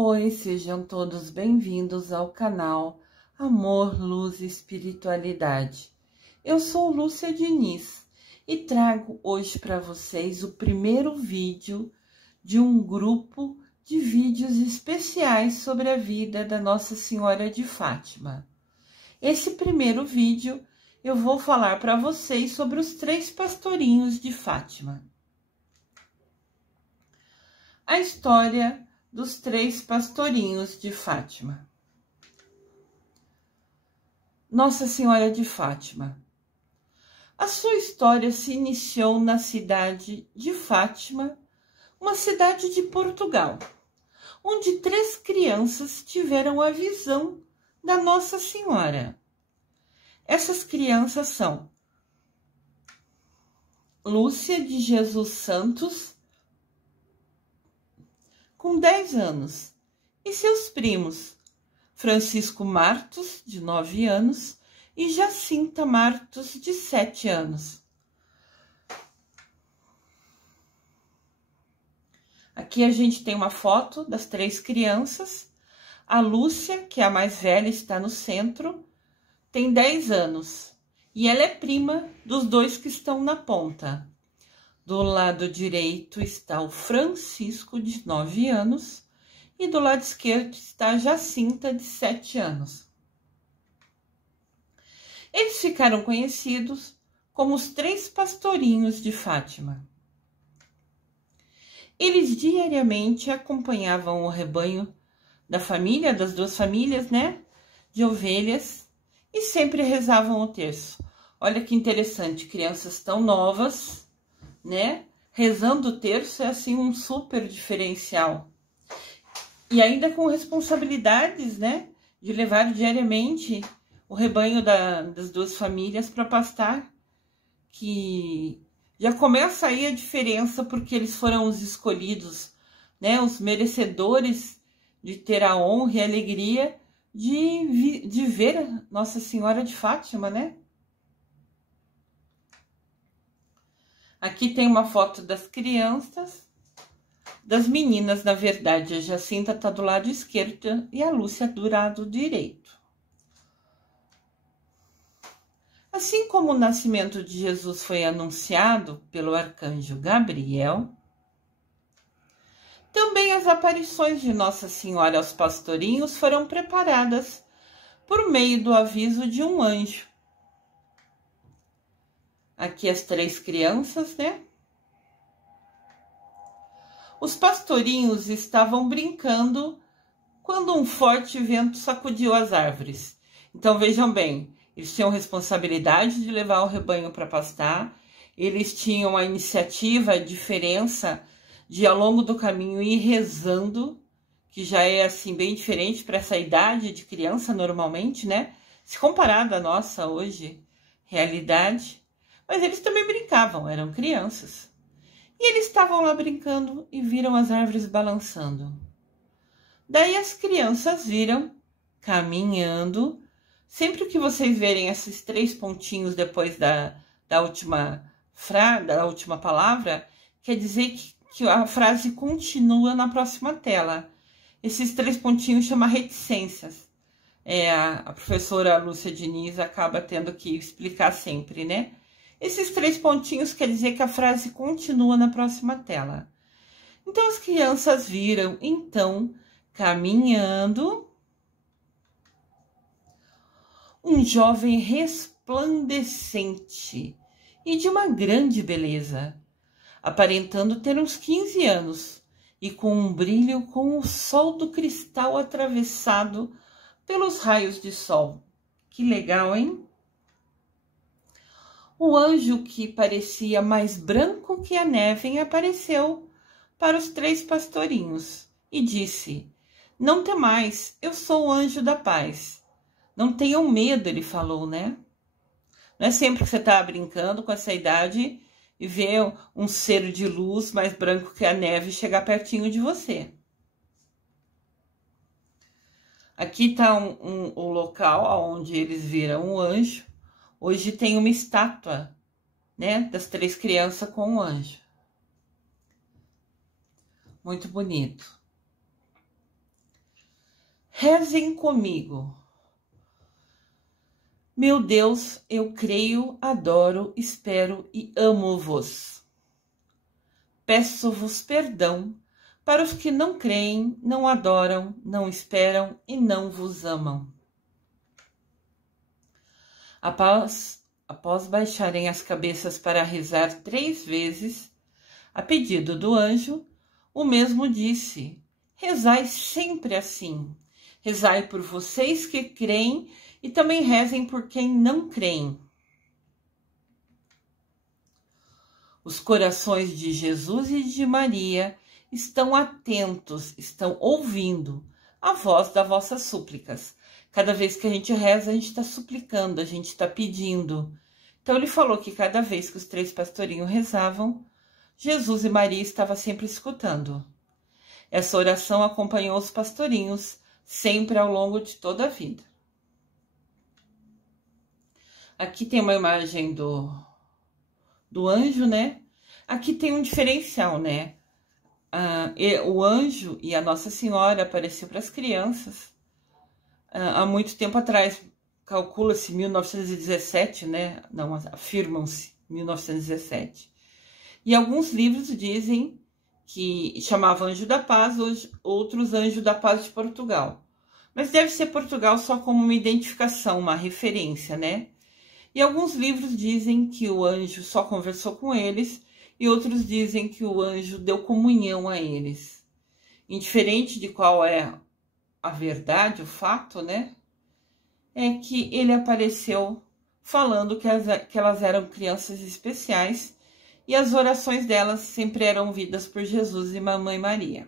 Oi, sejam todos bem-vindos ao canal Amor, Luz e Espiritualidade. Eu sou Lúcia Diniz e trago hoje para vocês o primeiro vídeo de um grupo de vídeos especiais sobre a vida da Nossa Senhora de Fátima. Esse primeiro vídeo eu vou falar para vocês sobre os 3 pastorinhos de Fátima. A história dos 3 pastorinhos de Fátima. Nossa Senhora de Fátima. A sua história se iniciou na cidade de Fátima, uma cidade de Portugal, onde 3 crianças tiveram a visão da Nossa Senhora. Essas crianças são Lúcia de Jesus Santos, com 10 anos, e seus primos, Francisco Martos, de 9 anos, e Jacinta Martos, de 7 anos. Aqui a gente tem uma foto das 3 crianças. A Lúcia, que é a mais velha, está no centro, tem 10 anos, e ela é prima dos 2 que estão na ponta. Do lado direito está o Francisco, de 9 anos, e do lado esquerdo está a Jacinta, de 7 anos. Eles ficaram conhecidos como os 3 pastorinhos de Fátima. Eles diariamente acompanhavam o rebanho da família, das 2 famílias, né, de ovelhas, e sempre rezavam o terço. Olha que interessante, crianças tão novas, né? Rezando o terço é assim um super diferencial. E ainda com responsabilidades, né? De levar diariamente o rebanho das 2 famílias para pastar, que já começa aí a diferença, porque eles foram os escolhidos, né? Os merecedores de ter a honra e a alegria de ver Nossa Senhora de Fátima, né? Aqui tem uma foto das crianças, das meninas, na verdade. A Jacinta está do lado esquerdo e a Lúcia do lado direito. Assim como o nascimento de Jesus foi anunciado pelo arcanjo Gabriel, também as aparições de Nossa Senhora aos pastorinhos foram preparadas por meio do aviso de um anjo. Aqui as 3 crianças, né? Os pastorinhos estavam brincando quando um forte vento sacudiu as árvores. Então vejam bem, eles tinham responsabilidade de levar o rebanho para pastar, eles tinham a iniciativa, a diferença de ao longo do caminho ir rezando, que já é assim bem diferente para essa idade de criança normalmente, né? Se comparado à nossa hoje realidade. Mas eles também brincavam, eram crianças. E eles estavam lá brincando e viram as árvores balançando. Daí as crianças viram, caminhando. Sempre que vocês verem esses 3 pontinhos depois da última palavra, quer dizer que a frase continua na próxima tela. Esses 3 pontinhos chamam reticências. A professora Lúcia Diniz acaba tendo que explicar sempre, né? Esses 3 pontinhos quer dizer que a frase continua na próxima tela. Então, as crianças viram, então, caminhando, um jovem resplandecente e de uma grande beleza, aparentando ter uns 15 anos e com um brilho com o sol do cristal atravessado pelos raios de sol. Que legal, hein? O anjo, que parecia mais branco que a neve, apareceu para os 3 pastorinhos e disse: "Não temais, eu sou o anjo da paz." Não tenham medo, ele falou, né? Não é sempre que você está brincando com essa idade e vê um ser de luz mais branco que a neve chegar pertinho de você. Aqui está o local onde eles viram o anjo. Hoje tem uma estátua, né, das 3 crianças com o anjo. Muito bonito. Rezem comigo. Meu Deus, eu creio, adoro, espero e amo-vos. Peço-vos perdão para os que não creem, não adoram, não esperam e não vos amam. Após baixarem as cabeças para rezar 3 vezes, a pedido do anjo, o mesmo disse: rezai sempre assim. Rezai por vocês que creem e também rezem por quem não creem. Os corações de Jesus e de Maria estão atentos, estão ouvindo a voz das vossas súplicas. Cada vez que a gente reza, a gente está suplicando, a gente está pedindo. Então ele falou que cada vez que os 3 pastorinhos rezavam, Jesus e Maria estavam sempre escutando. Essa oração acompanhou os pastorinhos sempre ao longo de toda a vida. Aqui tem uma imagem do anjo, né? Aqui tem um diferencial, né? O anjo e a Nossa Senhora apareceu para as crianças há muito tempo atrás. Calcula-se 1917, né? Não, afirmam-se 1917. E alguns livros dizem que chamava Anjo da Paz, outros Anjo da Paz de Portugal. Mas deve ser Portugal só como uma identificação, uma referência, né? E alguns livros dizem que o anjo só conversou com eles e outros dizem que o anjo deu comunhão a eles. Indiferente de qual é a verdade, o fato, né? É que ele apareceu falando que elas eram crianças especiais e as orações delas sempre eram ouvidas por Jesus e Mamãe Maria.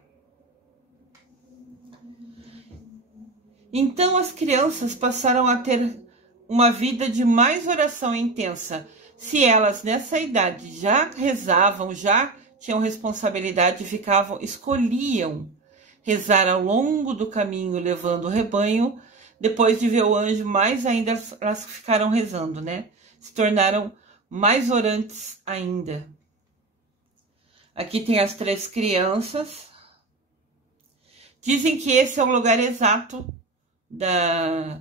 Então as crianças passaram a ter uma vida de mais oração intensa. Se elas nessa idade já rezavam, já tinham responsabilidade, escolhiam rezar ao longo do caminho levando o rebanho, depois de ver o anjo, mais ainda elas ficaram rezando, né? Se tornaram mais orantes ainda. Aqui tem as 3 crianças. Dizem que esse é o lugar exato da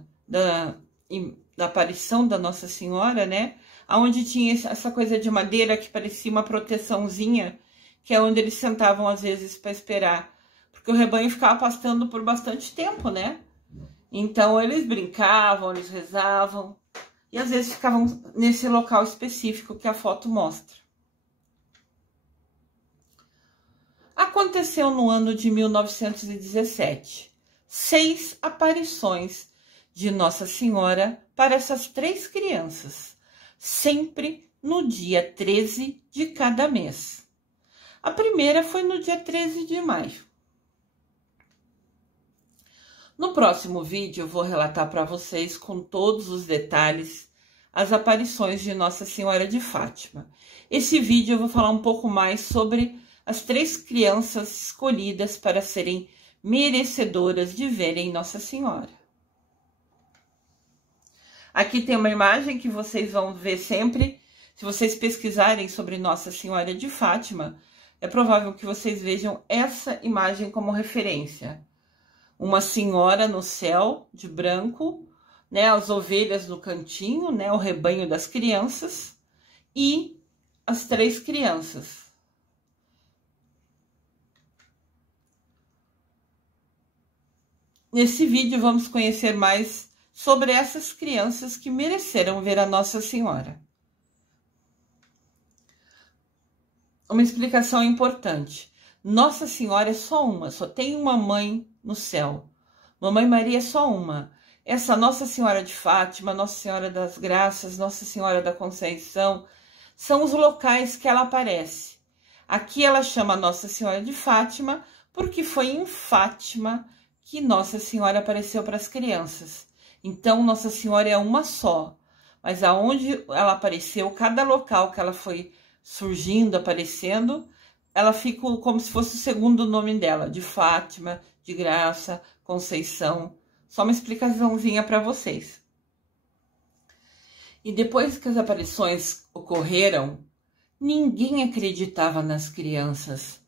aparição da Nossa Senhora, né? Onde tinha essa coisa de madeira que parecia uma proteçãozinha, que é onde eles sentavam às vezes para esperar, porque o rebanho ficava pastando por bastante tempo, né? Então eles brincavam, eles rezavam e às vezes ficavam nesse local específico que a foto mostra. Aconteceu no ano de 1917, 6 aparições de Nossa Senhora para essas 3 crianças, sempre no dia 13 de cada mês. A primeira foi no dia 13 de maio. No próximo vídeo eu vou relatar para vocês com todos os detalhes as aparições de Nossa Senhora de Fátima. Esse vídeo eu vou falar um pouco mais sobre as 3 crianças escolhidas para serem merecedoras de verem Nossa Senhora. Aqui tem uma imagem que vocês vão ver sempre. Se vocês pesquisarem sobre Nossa Senhora de Fátima, é provável que vocês vejam essa imagem como referência. Uma senhora no céu, de branco, né, as ovelhas no cantinho, né, o rebanho das crianças e as 3 crianças. Nesse vídeo vamos conhecer mais sobre essas crianças que mereceram ver a Nossa Senhora. Uma explicação importante. Nossa Senhora é só uma, só tem uma mãe no céu. Mamãe Maria é só uma. Essa Nossa Senhora de Fátima, Nossa Senhora das Graças, Nossa Senhora da Conceição, são os locais que ela aparece. Aqui ela chama Nossa Senhora de Fátima porque foi em Fátima que Nossa Senhora apareceu para as crianças. Então, Nossa Senhora é uma só. Mas aonde ela apareceu, cada local que ela foi surgindo, aparecendo, ela fica como se fosse o segundo nome dela, de Fátima, de Graça, Conceição. Só uma explicaçãozinha para vocês. E depois que as aparições ocorreram, ninguém acreditava nas crianças.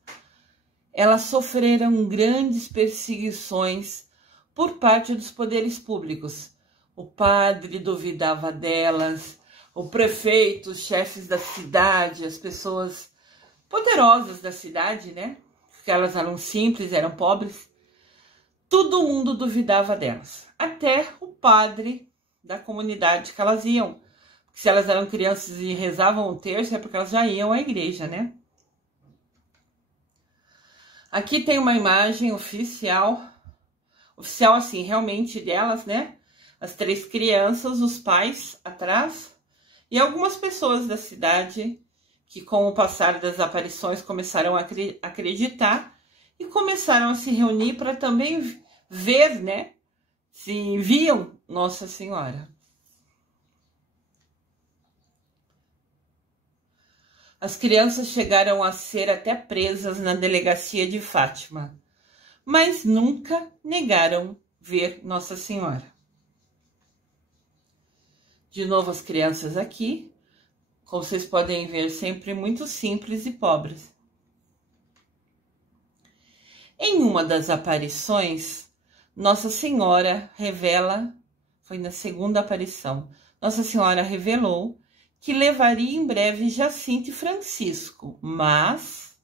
Elas sofreram grandes perseguições por parte dos poderes públicos. O padre duvidava delas, o prefeito, os chefes da cidade, as pessoas poderosas da cidade, né? Porque elas eram simples, eram pobres. Todo mundo duvidava delas. Até o padre da comunidade que elas iam. Porque se elas eram crianças e rezavam o terço, é porque elas já iam à igreja, né? Aqui tem uma imagem oficial assim, realmente delas, né? As 3 crianças, os pais atrás e algumas pessoas da cidade que, com o passar das aparições, começaram a acreditar e começaram a se reunir para também ver, né? Se viam Nossa Senhora. As crianças chegaram a ser até presas na delegacia de Fátima, mas nunca negaram ver Nossa Senhora. De novo as crianças aqui, como vocês podem ver, sempre muito simples e pobres. Em uma das aparições, Nossa Senhora revela, foi na segunda aparição, Nossa Senhora revelou que levaria em breve Jacinta e Francisco, mas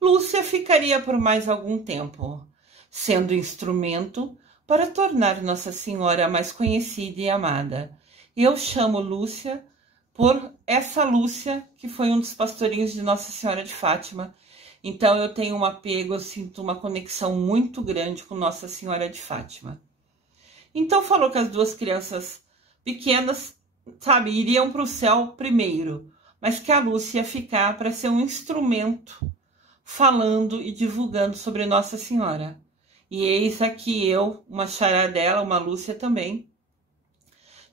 Lúcia ficaria por mais algum tempo, sendo instrumento para tornar Nossa Senhora mais conhecida e amada. E eu chamo Lúcia por essa Lúcia, que foi um dos pastorinhos de Nossa Senhora de Fátima. Então eu tenho um apego, eu sinto uma conexão muito grande com Nossa Senhora de Fátima. Então falou que as 2 crianças pequenas, sabe, iriam para o céu primeiro, mas que a Lúcia ia ficar para ser um instrumento falando e divulgando sobre Nossa Senhora. E eis aqui eu, uma xará dela, uma Lúcia também,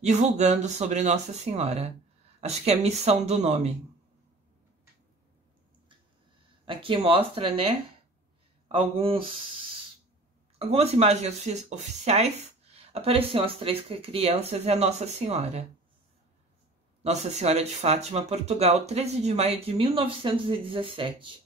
divulgando sobre Nossa Senhora. Acho que é a missão do nome. Aqui mostra, né, algumas imagens oficiais. Apareciam as 3 crianças e a Nossa Senhora. Nossa Senhora de Fátima, Portugal, 13 de maio de 1917.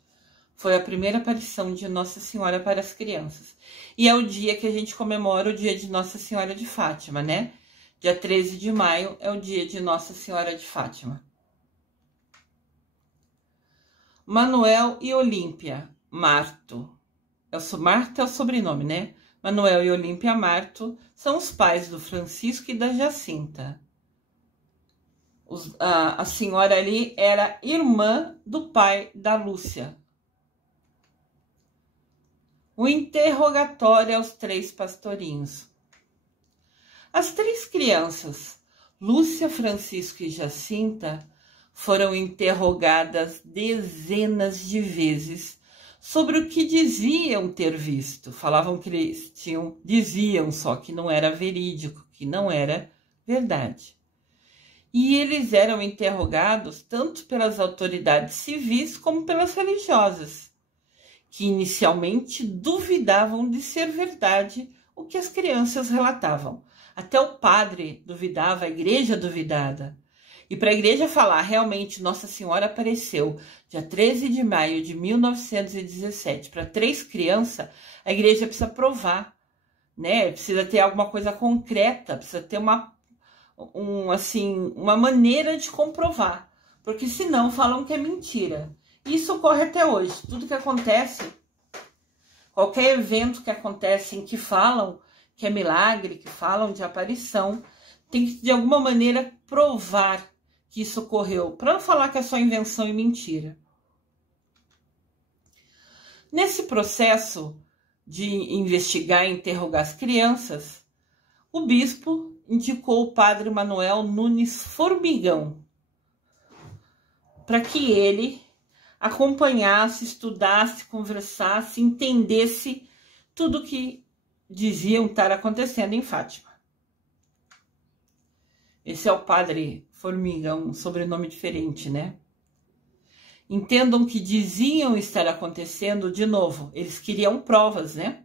Foi a primeira aparição de Nossa Senhora para as crianças. E é o dia que a gente comemora o dia de Nossa Senhora de Fátima, né? Dia 13 de maio é o dia de Nossa Senhora de Fátima. Manuel e Olímpia Marto. Marto é o sobrenome, né? Manuel e Olímpia Marto são os pais do Francisco e da Jacinta. A senhora ali era irmã do pai da Lúcia. O interrogatório aos 3 pastorinhos. As 3 crianças, Lúcia, Francisco e Jacinta, foram interrogadas dezenas de vezes sobre o que diziam ter visto. Falavam que eles diziam só que não era verídico, que não era verdade. E eles eram interrogados tanto pelas autoridades civis como pelas religiosas, que inicialmente duvidavam de ser verdade o que as crianças relatavam. Até o padre duvidava, a igreja duvidava. E para a igreja falar, realmente, Nossa Senhora apareceu dia 13 de maio de 1917 para 3 crianças, a igreja precisa provar, né? Precisa ter alguma coisa concreta, precisa ter uma maneira de comprovar. Porque senão falam que é mentira. Isso ocorre até hoje. Tudo que acontece, qualquer evento que acontece em que falam que é milagre, que falam de aparição, tem que de alguma maneira provar que isso ocorreu, para não falar que é só invenção e mentira. Nesse processo de investigar e interrogar as crianças, o bispo indicou o padre Manuel Nunes Formigão para que ele acompanhasse, estudasse, conversasse, entendesse tudo que diziam estar acontecendo em Fátima. Esse é o padre Formigão, um sobrenome diferente, né? Entendam que diziam estar acontecendo, de novo, eles queriam provas, né?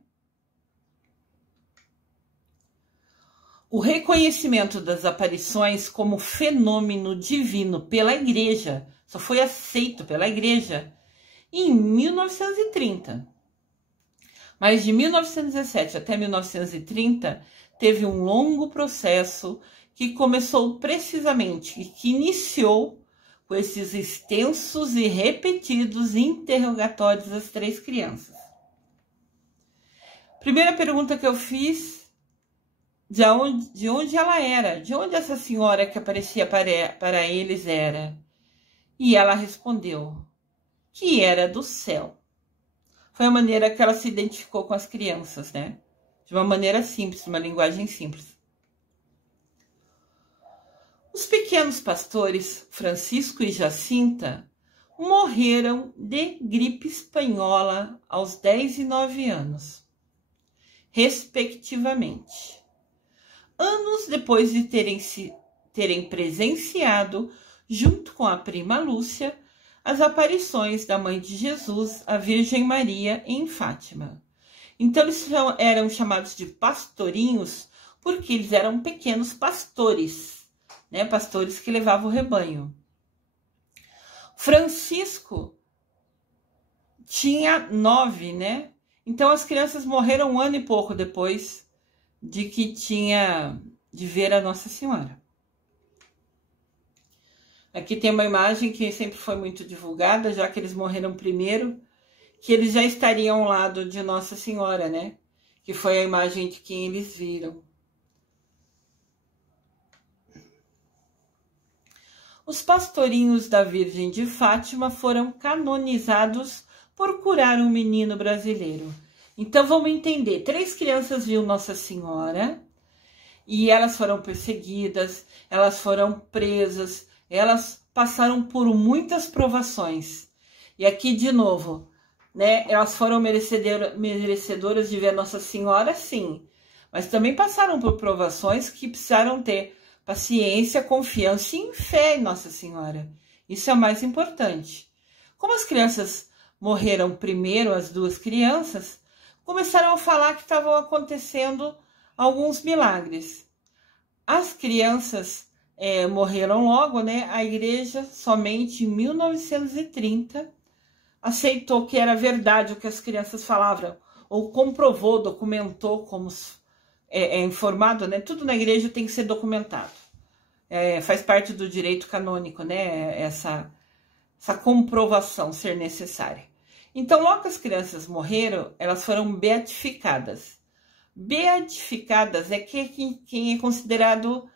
O reconhecimento das aparições como fenômeno divino pela igreja só foi aceito pela igreja em 1930. Mas de 1917 até 1930, teve um longo processo que começou precisamente e que iniciou com esses extensos e repetidos interrogatórios das 3 crianças. Primeira pergunta que eu fiz, de onde ela era, de onde essa senhora que aparecia para eles era. E ela respondeu que era do céu. Foi a maneira que ela se identificou com as crianças, né? De uma maneira simples, uma linguagem simples. Os pequenos pastores, Francisco e Jacinta, morreram de gripe espanhola aos 10 e 9 anos, respectivamente. Anos depois de terem presenciado, junto com a prima Lúcia, as aparições da Mãe de Jesus, a Virgem Maria, em Fátima. Então, eles eram chamados de pastorinhos porque eles eram pequenos pastores, né? Pastores que levavam o rebanho. Francisco tinha 9, né? Então, as crianças morreram 1 ano e pouco depois de ver a Nossa Senhora. Aqui tem uma imagem que sempre foi muito divulgada, já que eles morreram primeiro, que eles já estariam ao lado de Nossa Senhora, né? Que foi a imagem de quem eles viram. Os pastorinhos da Virgem de Fátima foram canonizados por curar um menino brasileiro. Então, vamos entender. 3 crianças viram Nossa Senhora e elas foram perseguidas, elas foram presas, elas passaram por muitas provações. E aqui, de novo, né? Elas foram merecedoras de ver Nossa Senhora, sim. Mas também passaram por provações que precisaram ter paciência, confiança e fé em Nossa Senhora. Isso é o mais importante. Como as crianças morreram primeiro, as 2 crianças, começaram a falar que estavam acontecendo alguns milagres. As crianças morreram logo, né? A igreja, somente em 1930, aceitou que era verdade o que as crianças falavam, ou comprovou, documentou, como informado, né? Tudo na igreja tem que ser documentado. Faz parte do direito canônico, né? Essa comprovação ser necessária. Então, logo que as crianças morreram, elas foram beatificadas. Beatificadas é quem é considerado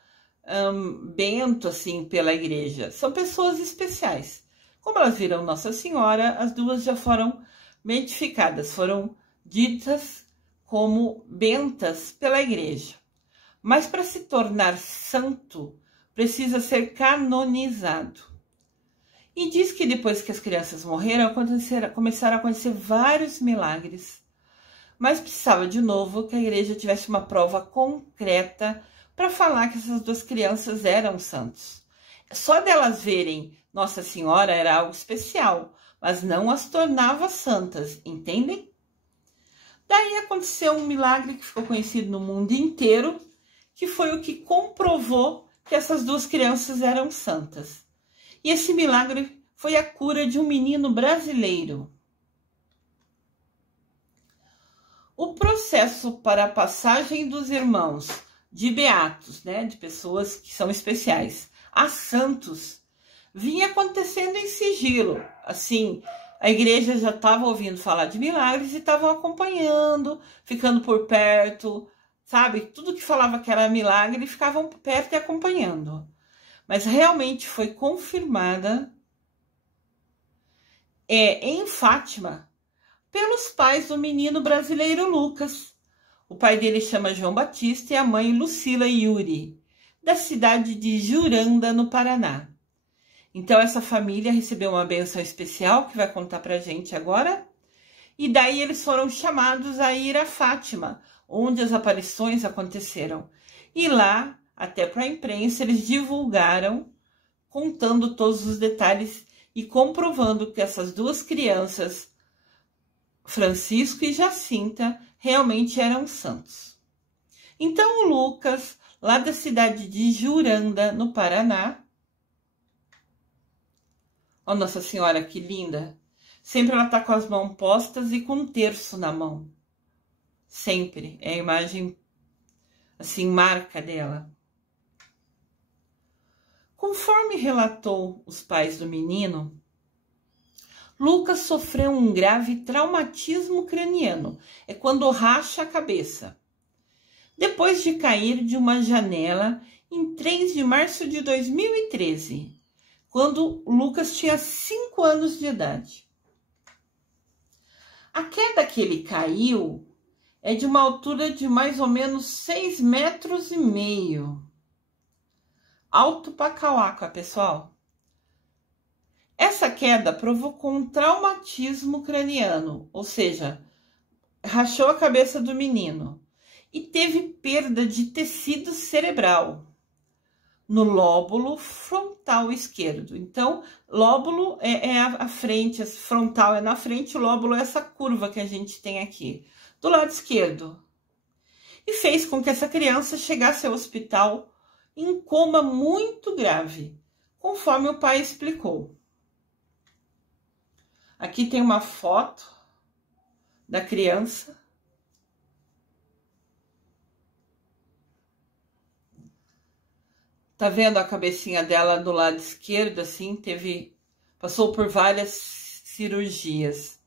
bento, assim, pela igreja. São pessoas especiais. Como elas viram Nossa Senhora, as 2 já foram beatificadas, foram ditas como bentas pela igreja. Mas para se tornar santo, precisa ser canonizado. E diz que depois que as crianças morreram, começaram a acontecer vários milagres. Mas precisava de novo que a igreja tivesse uma prova concreta para falar que essas 2 crianças eram santos. Só delas verem Nossa Senhora era algo especial, mas não as tornava santas, entendem? Daí aconteceu um milagre que ficou conhecido no mundo inteiro, que foi o que comprovou que essas 2 crianças eram santas. E esse milagre foi a cura de um menino brasileiro. O processo para a passagem dos irmãos de beatos, né, de pessoas que são especiais, a santos, vinha acontecendo em sigilo. Assim, a igreja já estava ouvindo falar de milagres e estavam acompanhando, ficando por perto, sabe? Tudo que falava que era milagre, ficavam perto e acompanhando. Mas realmente foi confirmada em Fátima pelos pais do menino brasileiro Lucas. O pai dele chama João Batista e a mãe Lucila Yuri, da cidade de Juranda, no Paraná. Então essa família recebeu uma bênção especial que vai contar pra gente agora. E daí eles foram chamados a ir a Fátima, onde as aparições aconteceram. E lá, até para a imprensa, eles divulgaram, contando todos os detalhes e comprovando que essas 2 crianças, Francisco e Jacinta, realmente eram santos. Então o Lucas, lá da cidade de Juranda, no Paraná, ó, Nossa Senhora, que linda! Sempre ela tá com as mãos postas e com um terço na mão. sempre. É a imagem, assim, marca dela. Conforme relatou os pais do menino, Lucas sofreu um grave traumatismo craniano. É quando racha a cabeça. Depois de cair de uma janela em 3 de março de 2013, quando Lucas tinha 5 anos de idade. A queda que ele caiu é de uma altura de mais ou menos 6,5 metros. Alto pra cauaca, pessoal. Essa queda provocou um traumatismo craniano, ou seja, rachou a cabeça do menino e teve perda de tecido cerebral no lóbulo frontal esquerdo. Então, lóbulo é a frente, frontal é na frente, o lóbulo é essa curva que a gente tem aqui, do lado esquerdo. E fez com que essa criança chegasse ao hospital em coma muito grave, conforme o pai explicou. Aqui tem uma foto da criança. Tá vendo a cabecinha dela do lado esquerdo, assim, passou por várias cirurgias.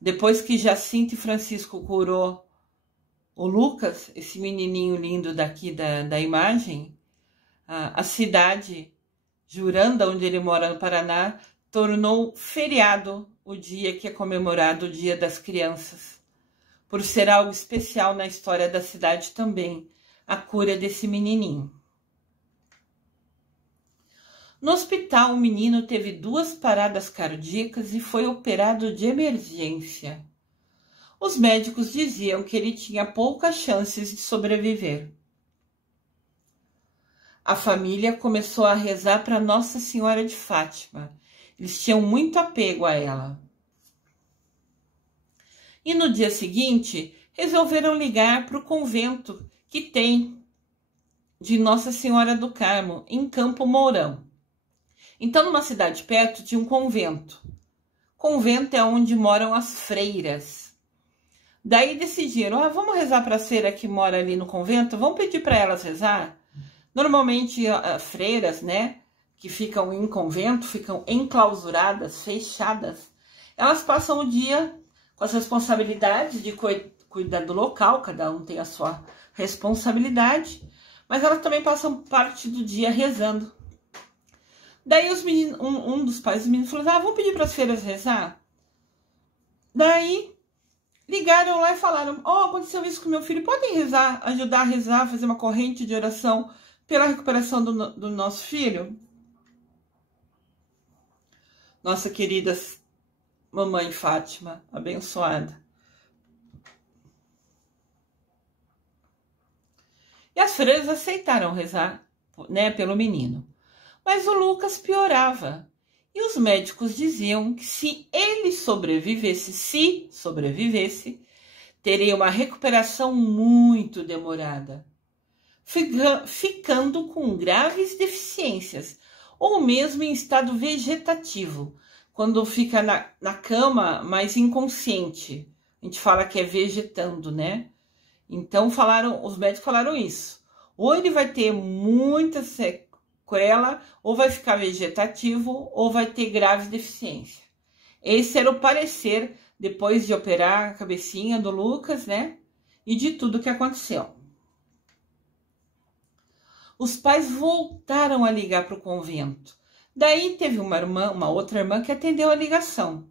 Depois que Jacinto e Francisco curou o Lucas, esse menininho lindo daqui da imagem, a cidade Juranda, onde ele mora no Paraná, tornou feriado o dia que é comemorado o Dia das Crianças, por ser algo especial na história da cidade também, a cura desse menininho. No hospital, o menino teve 2 paradas cardíacas e foi operado de emergência. Os médicos diziam que ele tinha poucas chances de sobreviver. A família começou a rezar para Nossa Senhora de Fátima. Eles tinham muito apego a ela. E no dia seguinte, resolveram ligar para o convento que tem de Nossa Senhora do Carmo, em Campo Mourão. Então, numa cidade perto, tinha um convento. Convento é onde moram as freiras. Daí decidiram, vamos rezar para a freira que mora ali no convento? Vamos pedir para elas rezar? Normalmente, freiras, né, que ficam em convento, ficam enclausuradas, fechadas. Elas passam o dia com as responsabilidades de cuidar do local, cada um tem a sua responsabilidade, mas elas também passam parte do dia rezando. Daí os meninos, um dos pais dos meninos falou, vamos pedir para as freiras rezar? Daí ligaram lá e falaram, aconteceu isso com meu filho, podem rezar, ajudar a rezar, fazer uma corrente de oração pela recuperação do nosso filho? Nossa querida mamãe Fátima, abençoada. E as freiras aceitaram rezar, né, pelo menino. Mas o Lucas piorava. E os médicos diziam que se ele sobrevivesse, teria uma recuperação muito demorada, ficando com graves deficiências, ou mesmo em estado vegetativo, quando fica na cama, mas inconsciente. A gente fala que é vegetando, né? Então os médicos falaram isso. Ou ele vai ter muita sequela, ou vai ficar vegetativo, ou vai ter grave deficiência. Esse era o parecer depois de operar a cabecinha do Lucas, né? E de tudo que aconteceu. Os pais voltaram a ligar para o convento. Daí teve uma outra irmã que atendeu a ligação.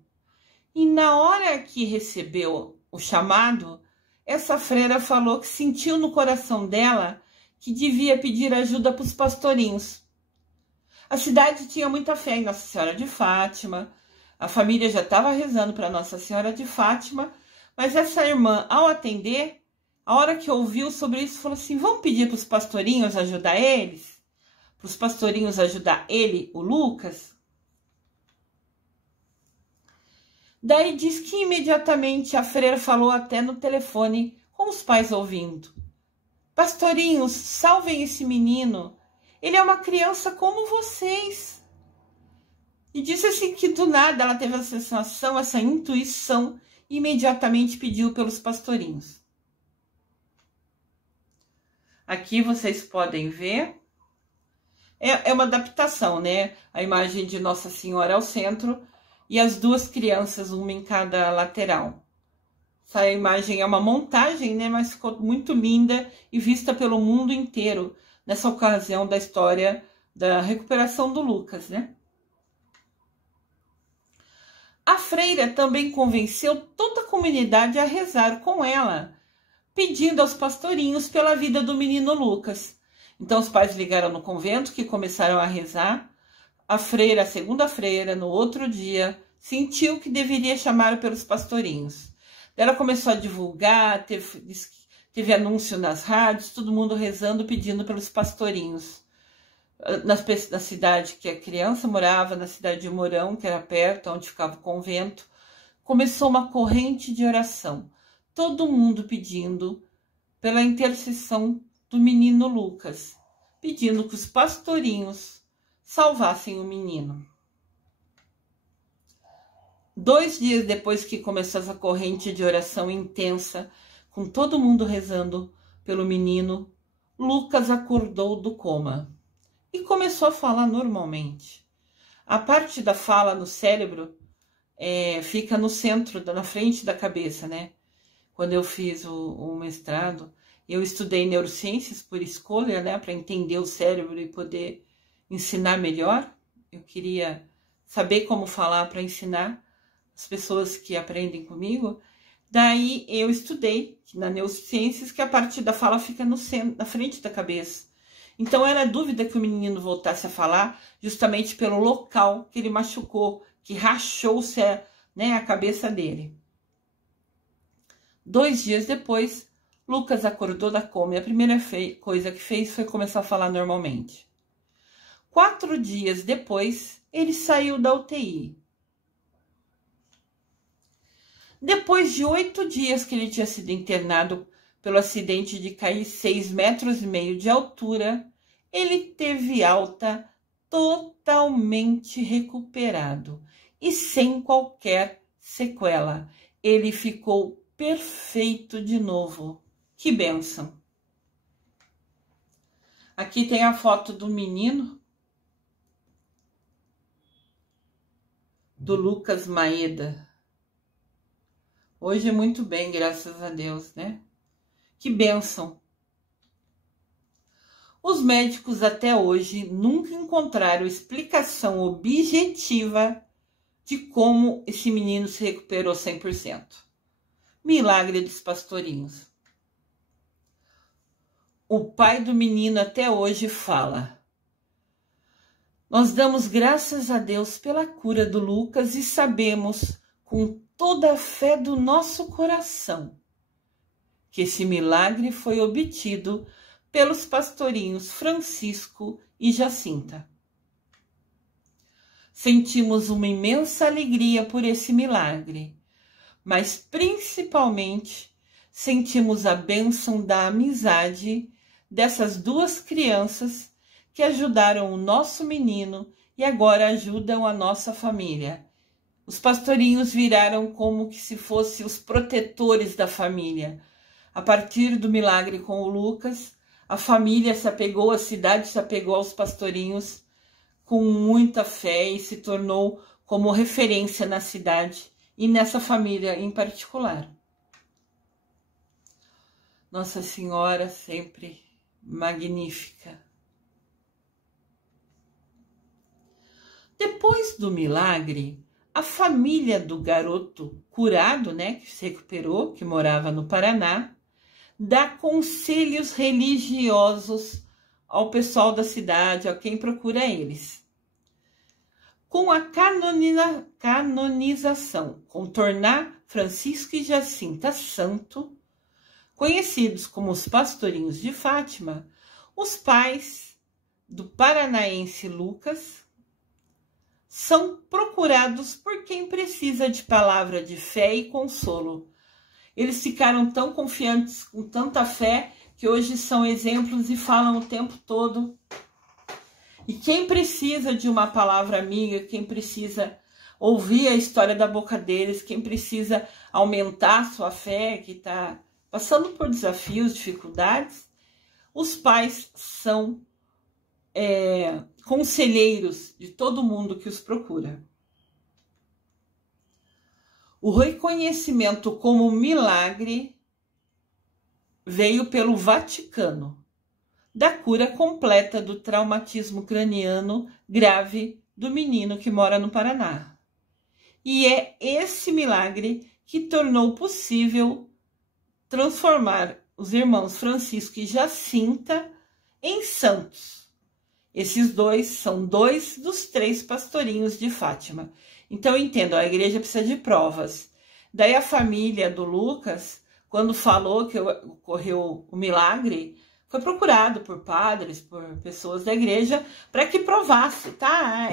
E na hora que recebeu o chamado, essa freira falou que sentiu no coração dela que devia pedir ajuda para os pastorinhos. A cidade tinha muita fé em Nossa Senhora de Fátima, a família já estava rezando para Nossa Senhora de Fátima, mas essa irmã, ao atender, a hora que ouviu sobre isso, falou assim, vamos pedir para os pastorinhos ajudar eles? Para os pastorinhos ajudar ele, o Lucas? Daí diz que imediatamente a freira falou até no telefone, com os pais ouvindo. Pastorinhos, salvem esse menino. Ele é uma criança como vocês. E disse assim que do nada ela teve a sensação, essa intuição, e imediatamente pediu pelos pastorinhos. Aqui vocês podem ver. É uma adaptação, né? A imagem de Nossa Senhora ao centro e as duas crianças, uma em cada lateral. Essa imagem é uma montagem, né? Mas ficou muito linda e vista pelo mundo inteiro nessa ocasião da história da recuperação do Lucas, né? A freira também convenceu toda a comunidade a rezar com ela, pedindo aos pastorinhos pela vida do menino Lucas. Então os pais ligaram no convento, que começaram a rezar. A freira, a segunda freira, no outro dia, sentiu que deveria chamar pelos pastorinhos. Ela começou a divulgar, teve anúncio nas rádios, todo mundo rezando, pedindo pelos pastorinhos. Na cidade que a criança morava, na cidade de Mourão, que era perto, onde ficava o convento, começou uma corrente de oração. Todo mundo pedindo pela intercessão do menino Lucas, pedindo que os pastorinhos salvassem o menino. 2 dias depois que começou essa corrente de oração intensa, com todo mundo rezando pelo menino, Lucas acordou do coma e começou a falar normalmente. A parte da fala no cérebro fica no centro, na frente da cabeça, né? Quando eu fiz o mestrado, eu estudei neurociências por escolha, né? Para entender o cérebro e poder ensinar melhor. Eu queria saber como falar para ensinar as pessoas que aprendem comigo. Daí eu estudei na neurociências que a parte da fala fica no centro, na frente da cabeça. Então era dúvida que o menino voltasse a falar justamente pelo local que ele machucou, que rachou-se a cabeça dele. 2 dias depois, Lucas acordou da coma e a primeira coisa que fez foi começar a falar normalmente. 4 dias depois, ele saiu da UTI. Depois de 8 dias que ele tinha sido internado pelo acidente de cair 6,5 metros de altura, ele teve alta totalmente recuperado e sem qualquer sequela. Ele ficou perfeito de novo. Que bênção! Aqui tem a foto do menino, do Lucas Maeda. Hoje muito bem, graças a Deus, né? Que bênção! Os médicos até hoje nunca encontraram explicação objetiva de como esse menino se recuperou 100%. Milagre dos pastorinhos. O pai do menino até hoje fala: nós damos graças a Deus pela cura do Lucas e sabemos com toda a fé do nosso coração que esse milagre foi obtido pelos pastorinhos Francisco e Jacinta. Sentimos uma imensa alegria por esse milagre, mas principalmente sentimos a bênção da amizade dessas 2 crianças que ajudaram o nosso menino e agora ajudam a nossa família. Os pastorinhos viraram como que se fossem os protetores da família. A partir do milagre com o Lucas, a família se apegou, a cidade se apegou aos pastorinhos com muita fé e se tornou como referência na cidade e nessa família em particular. Nossa Senhora sempre magnífica. Depois do milagre, a família do garoto curado, que se recuperou, que morava no Paraná, dá conselhos religiosos ao pessoal da cidade, a quem procura eles. Com a canonização, com tornar Francisco e Jacinta santo, conhecidos como os pastorinhos de Fátima, os pais do paranaense Lucas são procurados por quem precisa de palavra de fé e consolo. Eles ficaram tão confiantes, com tanta fé, que hoje são exemplos e falam o tempo todo. E quem precisa de uma palavra amiga, quem precisa ouvir a história da boca deles, quem precisa aumentar a sua fé, que está passando por desafios, dificuldades, Os pais são conselheiros de todo mundo que os procura. O reconhecimento como milagre veio pelo Vaticano, da cura completa do traumatismo craniano grave do menino que mora no Paraná. E é esse milagre que tornou possível transformar os irmãos Francisco e Jacinta em santos. Esses dois são 2 dos 3 pastorinhos de Fátima. Então, eu entendo, a igreja precisa de provas. Daí a família do Lucas, quando falou que ocorreu o milagre, foi procurado por padres, por pessoas da igreja, para que provasse, tá?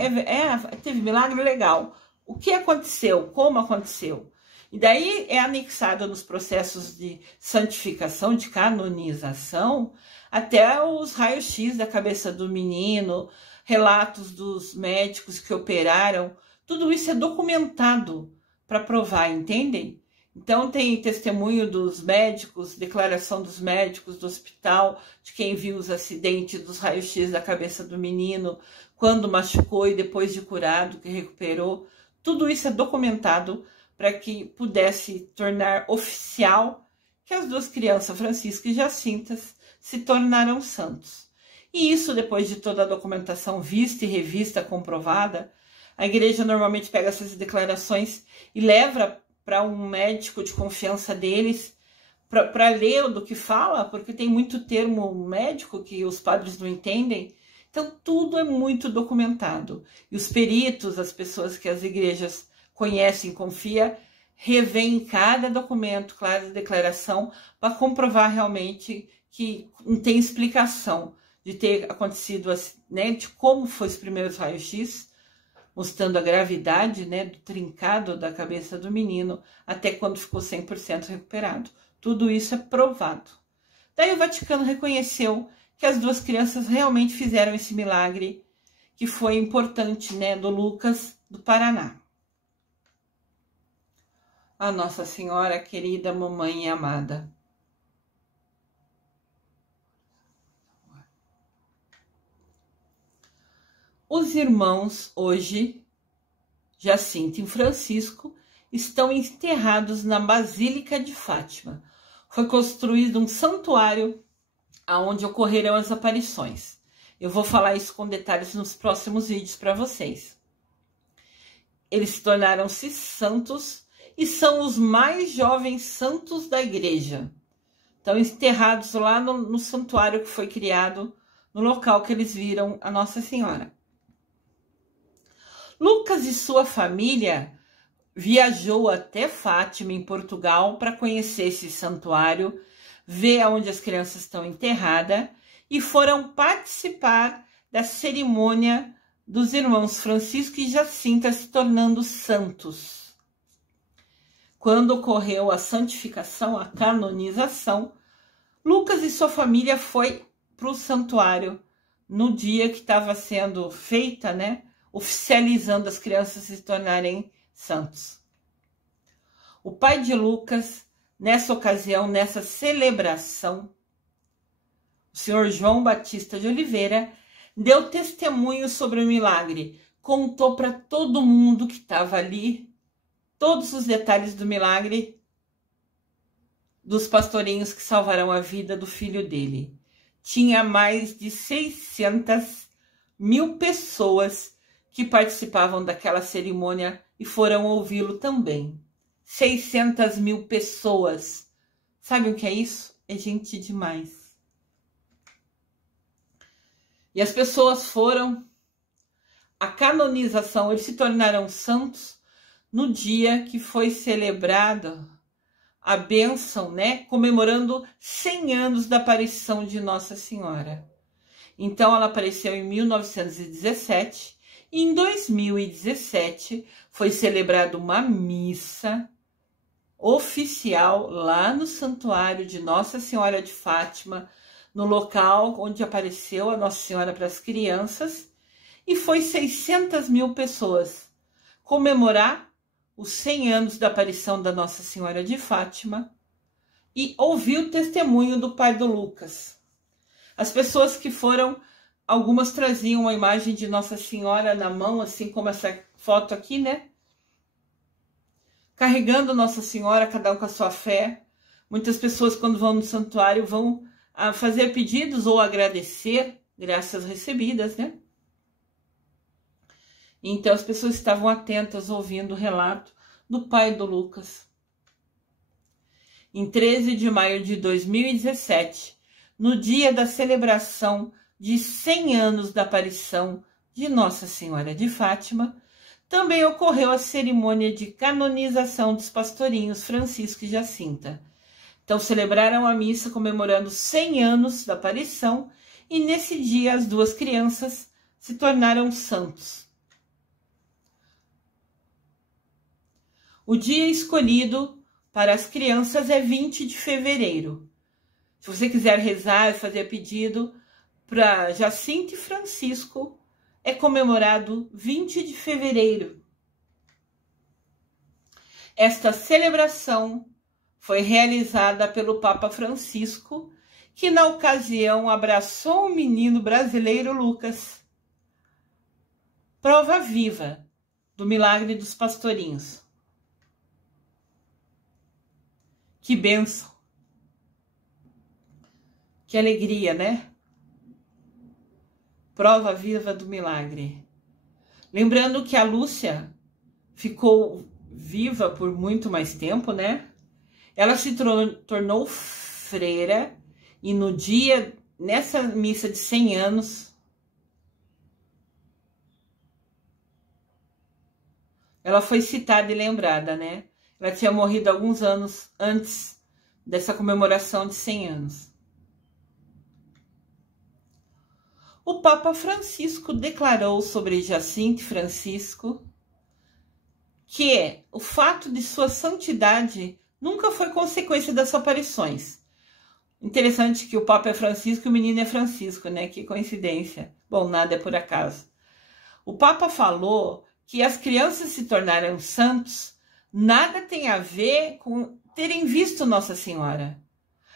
Teve milagre, legal. O que aconteceu? Como aconteceu? E daí é anexado nos processos de santificação, de canonização, até os raios-x da cabeça do menino, relatos dos médicos que operaram, tudo isso é documentado para provar, entendem? Então tem testemunho dos médicos, declaração dos médicos do hospital, de quem viu os acidentes dos raios-x da cabeça do menino, quando machucou e depois de curado, que recuperou. Tudo isso é documentado para que pudesse tornar oficial que as 2 crianças, Francisco e Jacinta, se tornaram santos. E isso, depois de toda a documentação vista e revista, comprovada, a igreja normalmente pega essas declarações e leva para um médico de confiança deles para ler do que fala, porque tem muito termo médico que os padres não entendem. Então, tudo é muito documentado. E os peritos, as pessoas que as igrejas conhecem, confia, revêem cada documento, cada declaração, para comprovar realmente que não tem explicação de ter acontecido, né, de como foi os primeiros raios-x, mostrando a gravidade, né, do trincado da cabeça do menino, até quando ficou 100% recuperado. Tudo isso é provado. Daí o Vaticano reconheceu que as 2 crianças realmente fizeram esse milagre, que foi importante, né, do Lucas, do Paraná. A Nossa Senhora, querida mamãe e amada. Os irmãos hoje, Jacinta e Francisco, estão enterrados na Basílica de Fátima. Foi construído um santuário onde ocorreram as aparições. Eu vou falar isso com detalhes nos próximos vídeos para vocês. Eles tornaram-se santos e são os mais jovens santos da igreja. Estão enterrados lá no santuário que foi criado, no local que eles viram a Nossa Senhora. Lucas e sua família viajou até Fátima, em Portugal, para conhecer esse santuário, ver onde as crianças estão enterradas e foram participar da cerimônia dos irmãos Francisco e Jacinta se tornando santos. Quando ocorreu a santificação, a canonização, Lucas e sua família foi para o santuário no dia que estava sendo feita, né, oficializando as crianças se tornarem santos. O pai de Lucas, nessa ocasião, nessa celebração, o senhor João Batista de Oliveira, deu testemunho sobre o milagre, contou para todo mundo que estava ali todos os detalhes do milagre dos pastorinhos que salvaram a vida do filho dele. Tinha mais de 600.000 pessoas que participavam daquela cerimônia e foram ouvi-lo também. 600.000 pessoas. Sabe o que é isso? É gente demais. E as pessoas foram. A canonização, eles se tornaram santos no dia que foi celebrada a bênção, né? Comemorando 100 anos da aparição de Nossa Senhora. Então, ela apareceu em 1917. E em 2017 foi celebrada uma missa oficial lá no Santuário de Nossa Senhora de Fátima, no local onde apareceu a Nossa Senhora para as crianças, e foi 600.000 pessoas comemorar os 100 anos da aparição da Nossa Senhora de Fátima e ouvir o testemunho do pai do Lucas. As pessoas que foram, algumas traziam uma imagem de Nossa Senhora na mão, assim como essa foto aqui, né? Carregando Nossa Senhora, cada um com a sua fé. Muitas pessoas, quando vão no santuário, vão fazer pedidos ou agradecer graças recebidas, né? Então, as pessoas estavam atentas, ouvindo o relato do pai do Lucas. Em 13 de maio de 2017, no dia da celebração de 100 anos da aparição de Nossa Senhora de Fátima, também ocorreu a cerimônia de canonização dos pastorinhos Francisco e Jacinta. Então, celebraram a missa comemorando 100 anos da aparição e, nesse dia, as duas crianças se tornaram santos. O dia escolhido para as crianças é 20 de fevereiro. Se você quiser rezar e fazer pedido para Jacinta e Francisco, é comemorado 20 de fevereiro. Esta celebração foi realizada pelo Papa Francisco, que na ocasião abraçou o menino brasileiro Lucas. Prova viva do milagre dos pastorinhos. Que bênção! Que alegria, né? Prova viva do milagre. Lembrando que a Lúcia ficou viva por muito mais tempo, né? Ela se tornou freira e no dia, nessa missa de 100 anos, ela foi citada e lembrada, né? Ela tinha morrido alguns anos antes dessa comemoração de 100 anos. O Papa Francisco declarou sobre Jacinta e Francisco que o fato de sua santidade nunca foi consequência das aparições. Interessante que o Papa é Francisco e o menino é Francisco, né? Que coincidência. Bom, nada é por acaso. O Papa falou que as crianças se tornaram santos, nada tem a ver com terem visto Nossa Senhora.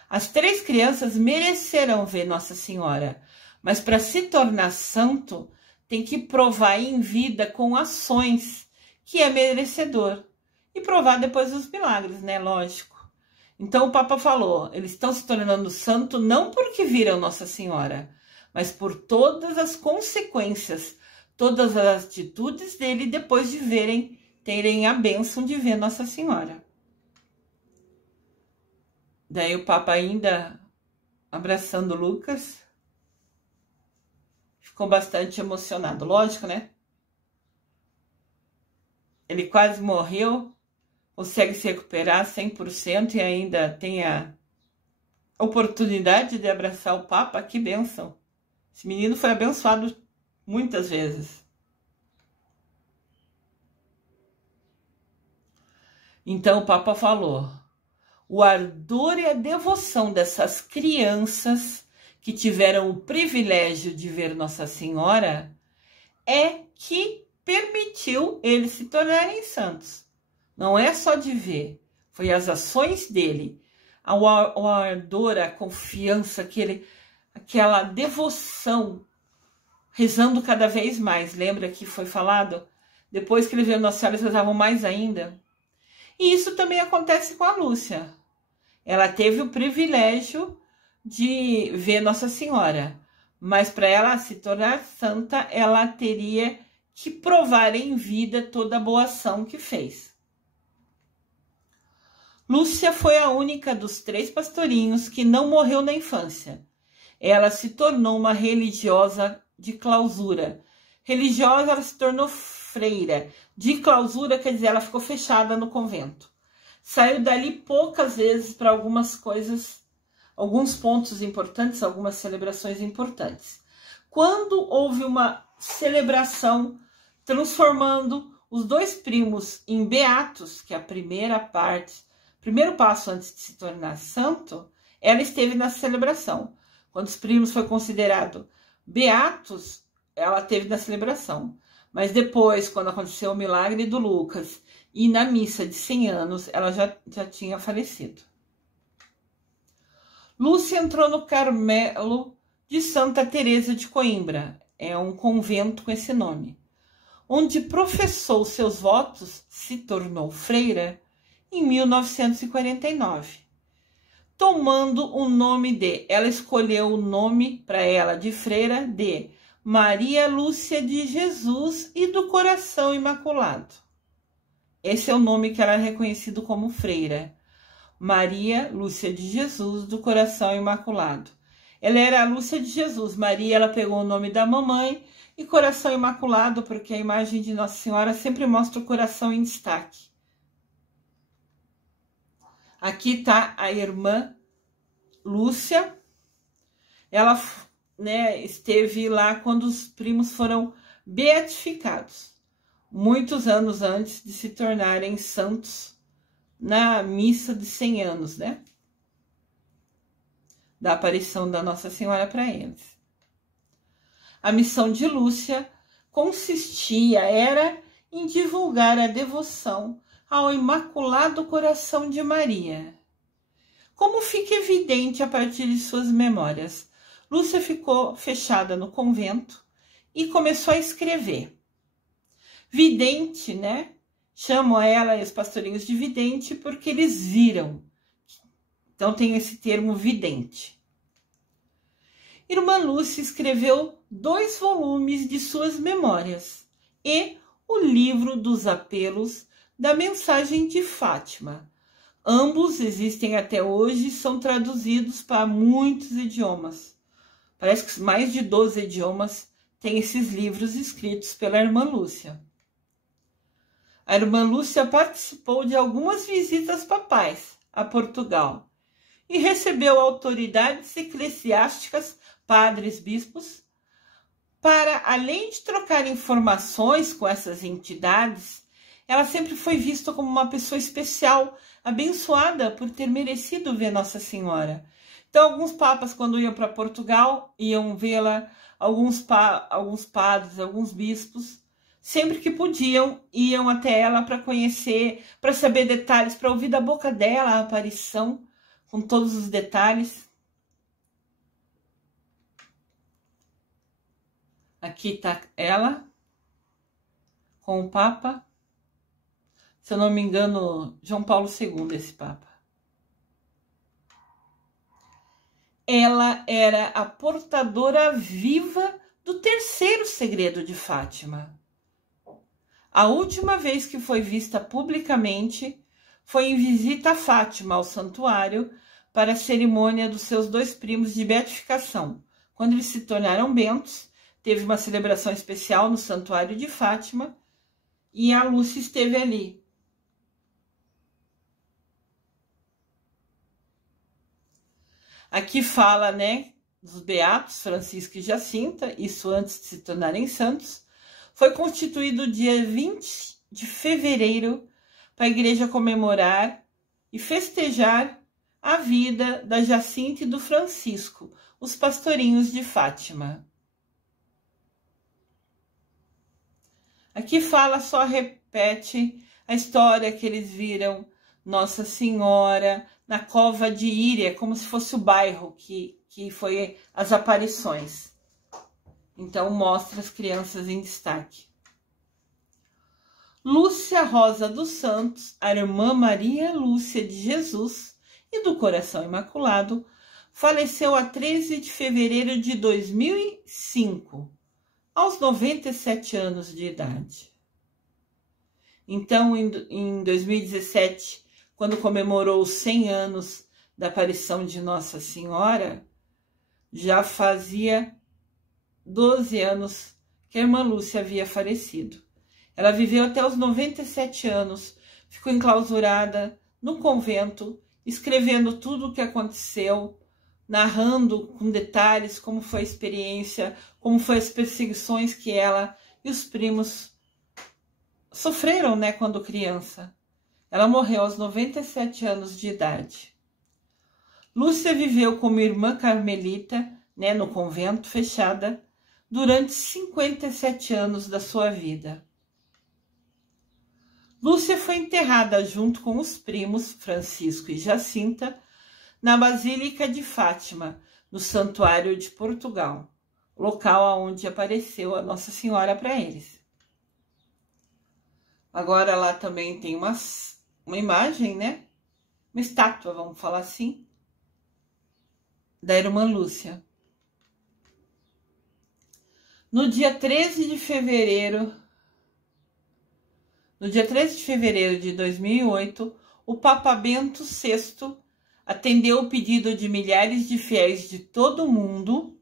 As 3 crianças mereceram ver Nossa Senhora, mas para se tornar santo, tem que provar em vida com ações que é merecedor. E provar depois os milagres, né? Lógico. Então o Papa falou, eles estão se tornando santo não porque viram Nossa Senhora, mas por todas as consequências, todas as atitudes dele depois de terem a bênção de ver Nossa Senhora. Daí o Papa ainda abraçando Lucas, ficou bastante emocionado, lógico, né? Ele quase morreu, consegue se recuperar 100% e ainda tem a oportunidade de abraçar o Papa. Que bênção! Esse menino foi abençoado muitas vezes. Então o Papa falou, o ardor e a devoção dessas crianças que tiveram o privilégio de ver Nossa Senhora é que permitiu eles se tornarem santos. Não é só de ver, foi as ações dele, o ardor, a confiança, aquela devoção, rezando cada vez mais. Lembra que foi falado? Depois que ele viu Nossa Senhora, eles rezavam mais ainda. E isso também acontece com a Lúcia. Ela teve o privilégio de ver Nossa Senhora, mas para ela se tornar santa, ela teria que provar em vida toda a boa ação que fez. Lúcia foi a única dos 3 pastorinhos que não morreu na infância. Ela se tornou uma religiosa de clausura. Religiosa, ela se tornou freira. De clausura, quer dizer, ela ficou fechada no convento. Saiu dali poucas vezes para algumas coisas, alguns pontos importantes, algumas celebrações importantes. Quando houve uma celebração transformando os 2 primos em beatos, que é a primeiro passo antes de se tornar santo, ela esteve na celebração. Quando os primos foi considerado beatos, ela esteve na celebração. Mas depois, quando aconteceu o milagre do Lucas e na missa de 100 anos, ela já tinha falecido. Lúcia entrou no Carmelo de Santa Teresa de Coimbra, é um convento com esse nome, onde professou seus votos, se tornou freira em 1949, tomando o nome ela escolheu o nome para ela de freira de Maria Lúcia de Jesus e do Coração Imaculado. Esse é o nome que ela é reconhecido como freira, Maria Lúcia de Jesus do Coração Imaculado. Ela era a Lúcia de Jesus, Maria ela pegou o nome da mamãe, e Coração Imaculado porque a imagem de Nossa Senhora sempre mostra o coração em destaque. Aqui está a irmã Lúcia, ela esteve lá quando os primos foram beatificados, muitos anos antes de se tornarem santos na missa de 100 anos, né? Da aparição da Nossa Senhora para eles. A missão de Lúcia era em divulgar a devoção ao Imaculado Coração de Maria. Como fica evidente a partir de suas memórias, Lúcia ficou fechada no convento e começou a escrever. Vidente, né? Chamam ela e os pastorinhos de vidente porque eles viram. Então tem esse termo vidente. Irmã Lúcia escreveu 2 volumes de suas memórias e o livro dos apelos da mensagem de Fátima. Ambos existem até hoje e são traduzidos para muitos idiomas. Parece que mais de 12 idiomas têm esses livros escritos pela irmã Lúcia. A irmã Lúcia participou de algumas visitas papais a Portugal e recebeu autoridades eclesiásticas, padres, bispos, para, além de trocar informações com essas entidades, ela sempre foi vista como uma pessoa especial, abençoada por ter merecido ver Nossa Senhora. Então, alguns papas, quando iam para Portugal, iam vê-la, alguns padres, alguns bispos, sempre que podiam, iam até ela para conhecer, para saber detalhes, para ouvir da boca dela a aparição, com todos os detalhes. Aqui está ela, com o Papa. Se eu não me engano, João Paulo II, esse Papa. Ela era a portadora viva do 3º segredo de Fátima. A última vez que foi vista publicamente foi em visita a Fátima ao santuário para a cerimônia dos seus 2 primos de beatificação. Quando eles se tornaram bentos, teve uma celebração especial no santuário de Fátima e a Lúcia esteve ali. Aqui fala, né, dos beatos Francisco e Jacinta, isso antes de se tornarem santos. Foi constituído dia 20 de fevereiro para a igreja comemorar e festejar a vida da Jacinta e do Francisco, os pastorinhos de Fátima. Aqui fala, só repete a história que eles viram Nossa Senhora na Cova de Íria, como se fosse o bairro que foi as aparições. Então, mostra as crianças em destaque. Lúcia Rosa dos Santos, a irmã Maria Lúcia de Jesus e do Coração Imaculado, faleceu a 13 de fevereiro de 2005, aos 97 anos de idade. Então, em 2017, quando comemorou os 100 anos da aparição de Nossa Senhora, já fazia 12 anos que a irmã Lúcia havia falecido. Ela viveu até os 97 anos, ficou enclausurada no convento, escrevendo tudo o que aconteceu, narrando com detalhes como foi a experiência, como foi as perseguições que ela e os primos sofreram, né, quando criança. Ela morreu aos 97 anos de idade. Lúcia viveu como irmã carmelita, né, no convento fechada, durante 57 anos da sua vida. Lúcia foi enterrada junto com os primos Francisco e Jacinta na Basílica de Fátima, no Santuário de Portugal, local onde apareceu a Nossa Senhora para eles. Agora lá também tem uma imagem, né? Uma estátua, vamos falar assim, da irmã Lúcia. No dia 13 de fevereiro de 2008, o Papa Bento VI atendeu o pedido de milhares de fiéis de todo o mundo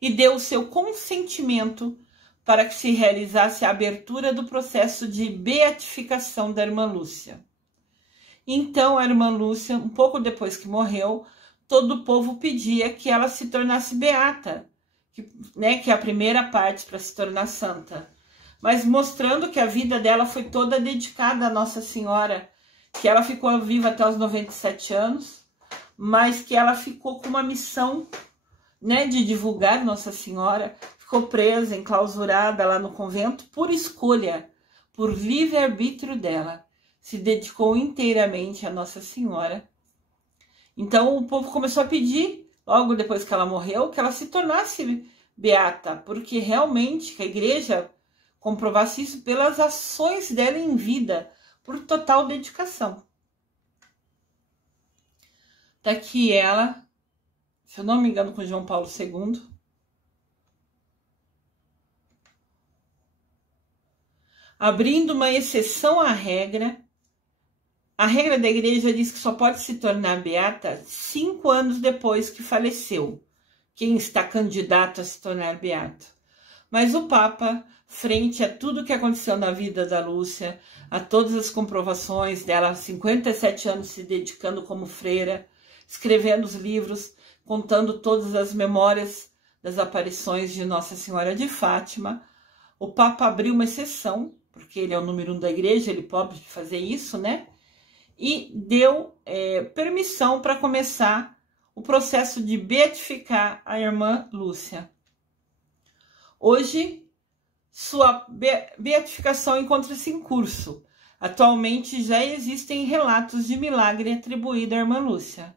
e deu seu consentimento para que se realizasse a abertura do processo de beatificação da irmã Lúcia. Então, a irmã Lúcia, um pouco depois que morreu, todo o povo pedia que ela se tornasse beata, que é a primeira parte para se tornar santa. Mas mostrando que a vida dela foi toda dedicada à Nossa Senhora, que ela ficou viva até os 97 anos, mas que ela ficou com uma missão, né, de divulgar Nossa Senhora, ficou presa, enclausurada lá no convento por escolha, por livre-arbítrio dela, se dedicou inteiramente a Nossa Senhora. Então o povo começou a pedir, logo depois que ela morreu, que ela se tornasse beata, porque realmente que a igreja comprovasse isso pelas ações dela em vida, por total dedicação. Tá aqui ela, se eu não me engano, com João Paulo II. Abrindo uma exceção à regra. A regra da igreja diz que só pode se tornar beata 5 anos depois que faleceu, quem está candidato a se tornar beato. Mas o Papa, frente a tudo que aconteceu na vida da Lúcia, a todas as comprovações dela, 57 anos se dedicando como freira, escrevendo os livros, contando todas as memórias das aparições de Nossa Senhora de Fátima, o Papa abriu uma exceção, porque ele é o número 1 da igreja, ele pode fazer isso, né? E deu permissão para começar o processo de beatificar a irmã Lúcia. Hoje, sua beatificação encontra-se em curso. Atualmente já existem relatos de milagre atribuído à irmã Lúcia.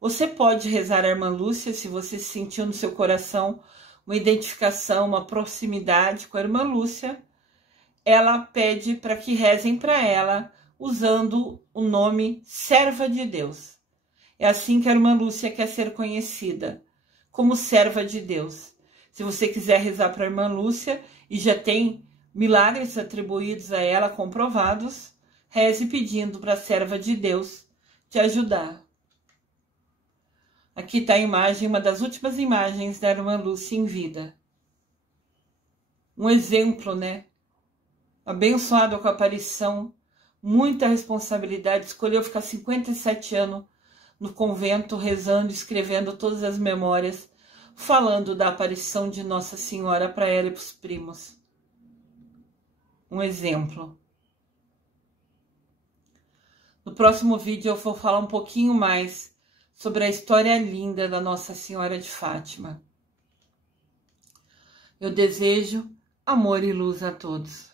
Você pode rezar a irmã Lúcia se você sentiu no seu coração uma identificação, uma proximidade com a irmã Lúcia. Ela pede para que rezem para ela usando o nome Serva de Deus. É assim que a irmã Lúcia quer ser conhecida, como Serva de Deus. Se você quiser rezar para a irmã Lúcia e já tem milagres atribuídos a ela comprovados, reze pedindo para a Serva de Deus te ajudar. Aqui está a imagem, uma das últimas imagens da irmã Lúcia em vida. Um exemplo, né? Abençoado com a aparição, muita responsabilidade, escolheu ficar 57 anos no convento, rezando, escrevendo todas as memórias, falando da aparição de Nossa Senhora para ela e para os primos. Um exemplo. No próximo vídeo eu vou falar um pouquinho mais sobre a história linda da Nossa Senhora de Fátima. Eu desejo amor e luz a todos.